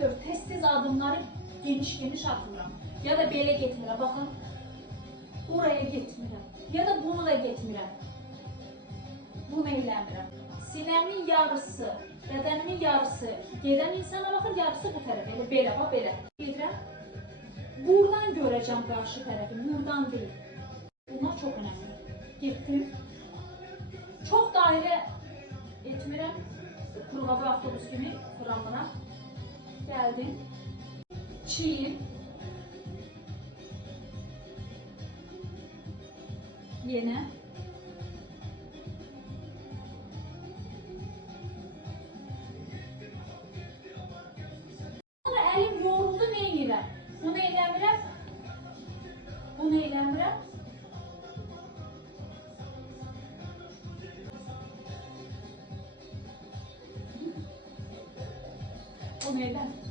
4 tez-tez adımları geniş atıram. Ya da belə getmirəm. Baxın, buraya getmirəm. Ya da bunu da getmirəm. Bunu eləmirəm. Sinəmin yarısı, bədənimin yarısı gedən insana baxın, yarısı bu tərəfə. Belə, bax, belə. Gedirəm. Buradan görəcəm qarşı tərəfi, buradan deyil. Bunlar çox önəmli. Getdim. Çox dairə etmirəm. Kruqabı avtobus kimi fıramıram. Gəldim. Çiyin. Yenə. Sonra əlim yoruldu, nə edirəm? Bunu eləmirəm. Bunu eləmirəm. Bunu eləmirəm.